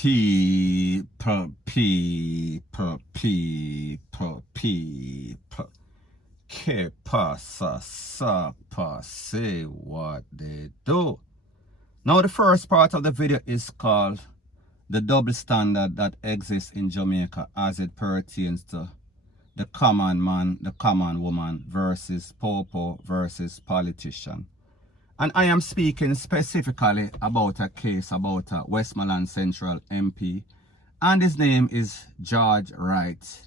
people, que pasa, sapa, say what they do. Now the first part of the video is called the double standard that exists in Jamaica as it pertains to the common man, the common woman versus popo versus politician. And I am speaking specifically about a case about a Westmoreland Central MP, and his name is George Wright.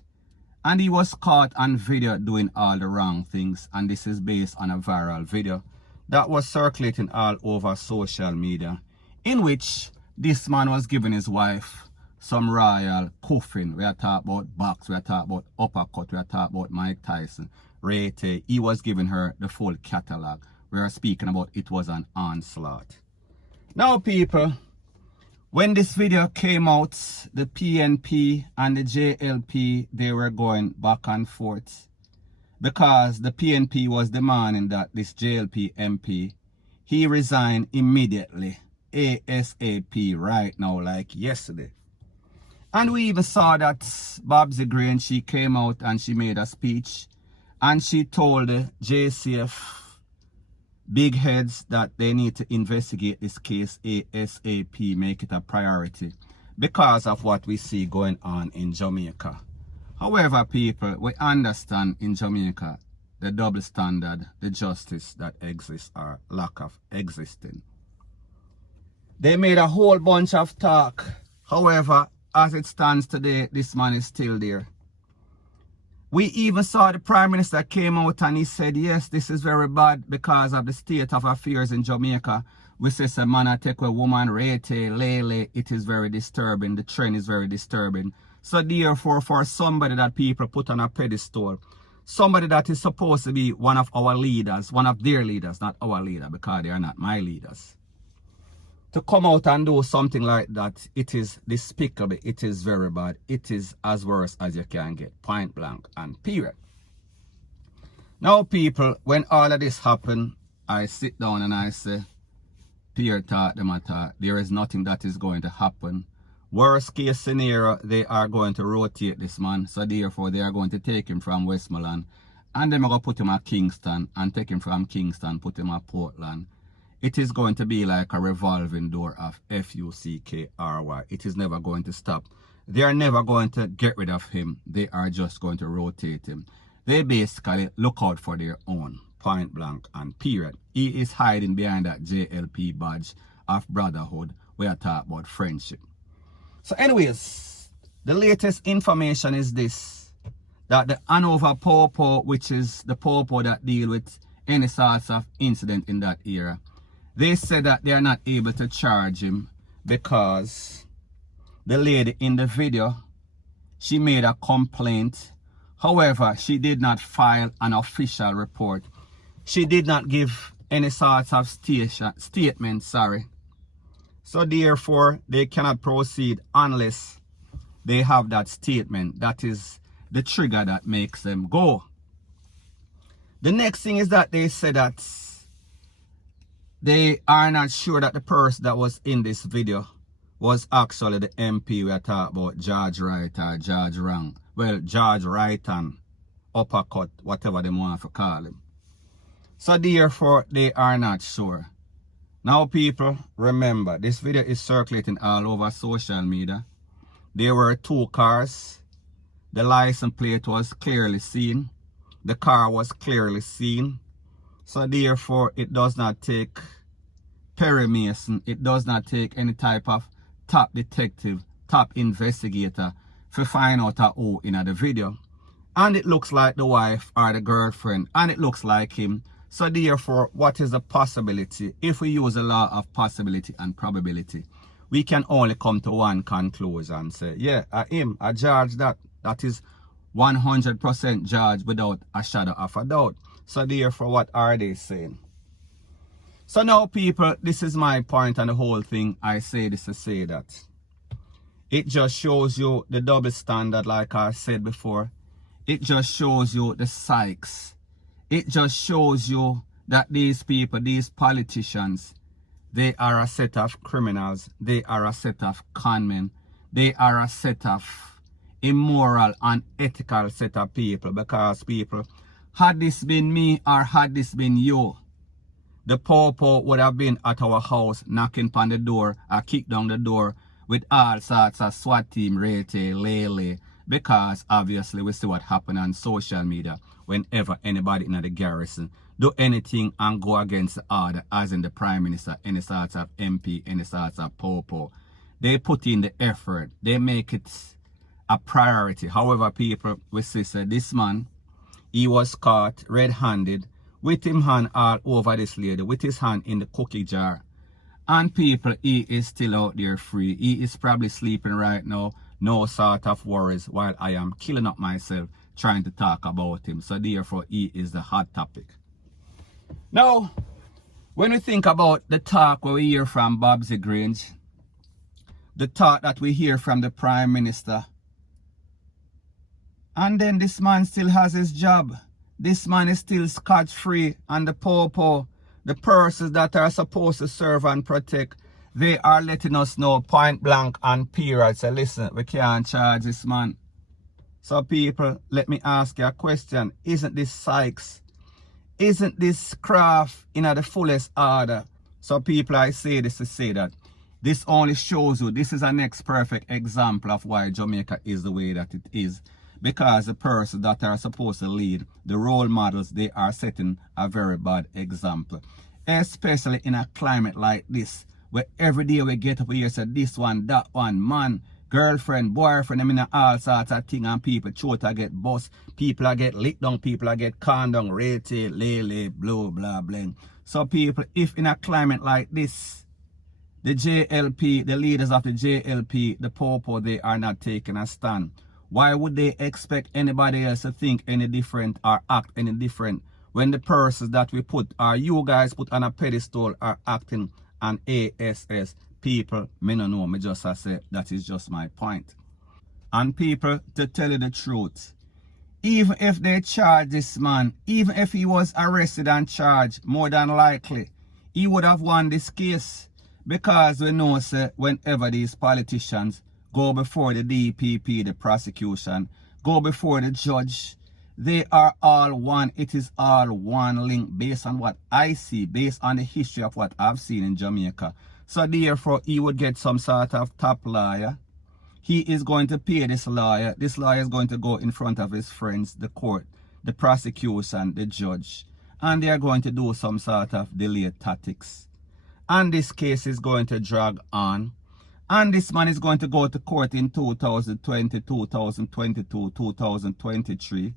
And he was caught on video doing all the wrong things, and this is based on a viral video that was circulating all over social media, in which this man was giving his wife some royal cuffing. We are talking about box, we are talking about uppercut, we are talking about Mike Tyson, Rete. He was giving her the full catalog. We are speaking about it was an onslaught. Now people, when this video came out, the PNP and the JLP, they were going back and forth because the PNP was demanding that this JLP MP, he resign immediately, ASAP, right now, like yesterday. And we even saw that Babsy Green, she came out and she made a speech and she told the JCF big heads that they need to investigate this case ASAP, make it a priority because of what we see going on in Jamaica. However, people, we understand in Jamaica the double standard, the justice that exists or lack of existing. They made a whole bunch of talk. However, as it stands today, this man is still there. We even saw the Prime Minister came out and he said, yes, this is very bad because of the state of affairs in Jamaica. We say, a man take a woman, Rete, Lele, it is very disturbing. The trend is very disturbing. So therefore, for somebody that people put on a pedestal, somebody that is supposed to be one of our leaders, one of their leaders, not our leader, because they are not my leaders, to come out and do something like that, it is despicable, it is very bad, it is as worse as you can get, point blank and period. Now people, when all of this happen, I sit down and I say, Pierre thought the matter, there is nothing that is going to happen. Worst case scenario, they are going to rotate this man, so therefore they are going to take him from Westmoreland and then I'm going to put him at Kingston and take him from Kingston, put him at Portland. It is going to be like a revolving door of FUCKRY. It is never going to stop. They are never going to get rid of him. They are just going to rotate him. They basically look out for their own, point blank and period. He is hiding behind that JLP badge of brotherhood. We are talking about friendship. So anyways, the latest information is this, that the Hanover Popo, which is the Popo that deal with any sorts of incident in that era, they said that they are not able to charge him because the lady in the video, she made a complaint. However, she did not file an official report. She did not give any sorts of statement, sorry. So therefore, they cannot proceed unless they have that statement. That is the trigger that makes them go. The next thing is that they said that they are not sure that the person that was in this video was actually the MP we are talking about, George Wright or George Wrong. Well, George Wright and uppercut, whatever they want to call him. So therefore, they are not sure. Now people, remember, this video is circulating all over social media. There were two cars. The license plate was clearly seen. The car was clearly seen. So therefore, it does not take Perry Mason, it does not take any type of top detective, top investigator to find out who in the video. And it looks like the wife or the girlfriend, and it looks like him. So therefore, what is the possibility? If we use the law of possibility and probability, we can only come to one conclusion and say, yeah, I George that is 100% George without a shadow of a doubt. So therefore, what are they saying? So now people, this is my point on the whole thing. I say this to say that it just shows you the double standard, like I said before. It just shows you the psychs. It just shows you that these people, these politicians, they are a set of criminals. They are a set of conmen. they are a set of immoral and ethical set of people, because people, had this been me or had this been you, the Popo would have been at our house knocking on the door or kick down the door with all sorts of SWAT team, Rete, Lele, because obviously we see what happened on social media whenever anybody in the garrison do anything and go against the order, as in the Prime Minister, any sorts of MP, any sorts of Popo. They put in the effort, they make it a priority. However, people, we see this man, he was caught red-handed with him hand all over this lady, with his hand in the cookie jar. And people, he is still out there free. He is probably sleeping right now, no sort of worries, while I am killing up myself trying to talk about him. So therefore, he is the hot topic. Now, when we think about the talk we hear from Babsy Grange, the talk that we hear from the Prime Minister, and then this man still has his job. This man is still scot-free, and the Popo, the persons that are supposed to serve and protect, they are letting us know point blank and period. So listen, we can't charge this man. So people, let me ask you a question. Isn't this Sykes? Isn't this craft in the fullest order? So people, I say this to say that this only shows you, this is a next perfect example of why Jamaica is the way that it is. Because the persons that are supposed to lead, the role models, they are setting a very bad example. Especially in a climate like this, where every day we get up here, say this one, that one, man, girlfriend, boyfriend, I mean all sorts of things, and people throat to get bust, people are get licked down, people are get calmed down, rate, lele, blah, blah, blah. So people, if in a climate like this, the JLP, the leaders of the JLP, the Popo, they are not taking a stand. Why would they expect anybody else to think any different or act any different when the persons that we put, or you guys put on a pedestal, are acting on ASS? People, me no know, me just say that is just my point. And people, to tell you the truth, even if they charge this man, even if he was arrested and charged, more than likely, he would have won this case. Because we know, say, whenever these politicians go before the DPP, the prosecution, go before the judge, they are all one. It is all one link based on what I see, based on the history of what I've seen in Jamaica. So therefore, he would get some sort of top lawyer. He is going to pay this lawyer. This lawyer is going to go in front of his friends, the court, the prosecution, the judge. And they are going to do some sort of delay tactics. And this case is going to drag on. And this man is going to go to court in 2020, 2022, 2023.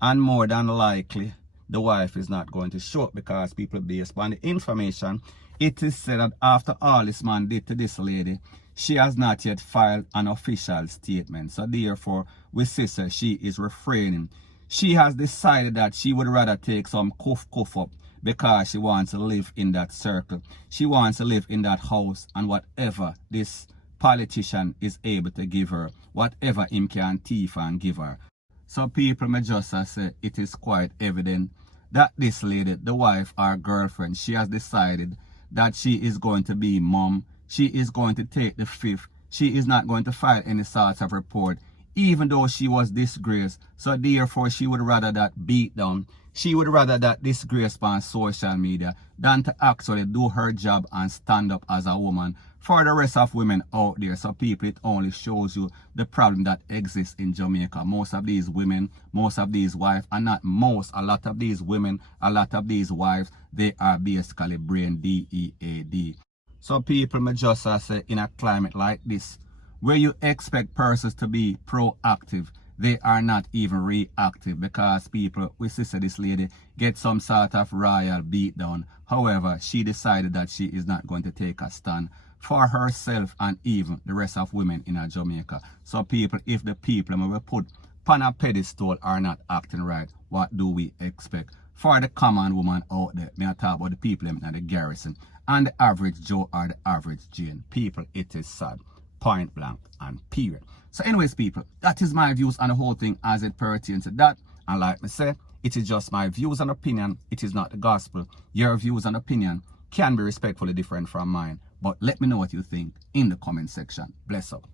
And more than likely, the wife is not going to show up, because people, based on the information, it is said that after all this man did to this lady, she has not yet filed an official statement. So therefore, with sister, she is refraining. She has decided that she would rather take some cuff up, because she wants to live in that circle. She wants to live in that house, and whatever this politician is able to give her, whatever him can thief and give her. So people, may just say it is quite evident that this lady, the wife or girlfriend, she has decided that she is going to be mom. She is going to take the fifth. She is not going to file any sort of report, even though she was disgraced. So therefore, she would rather that beat down. She would rather that disgrace on social media than to actually do her job and stand up as a woman for the rest of women out there. So people, it only shows you the problem that exists in Jamaica. Most of these women, most of these wives, and not most, a lot of these women, a lot of these wives, they are basically brain DEAD. So people, may just say, in a climate like this, where you expect persons to be proactive, they are not even reactive, because people, we see this lady get some sort of royal beatdown. However, she decided that she is not going to take a stand for herself and even the rest of women in Jamaica. So people, if the people we put on a pedestal are not acting right, what do we expect? For the common woman out there, may I talk about the people in the garrison and the average Joe or the average Jane. People, it is sad. Point blank and period. So anyways, people, that is my views on the whole thing as it pertains to that. And like I said, it is just my views and opinion. It is not the gospel. Your views and opinion can be respectfully different from mine. But let me know what you think in the comment section. Bless up.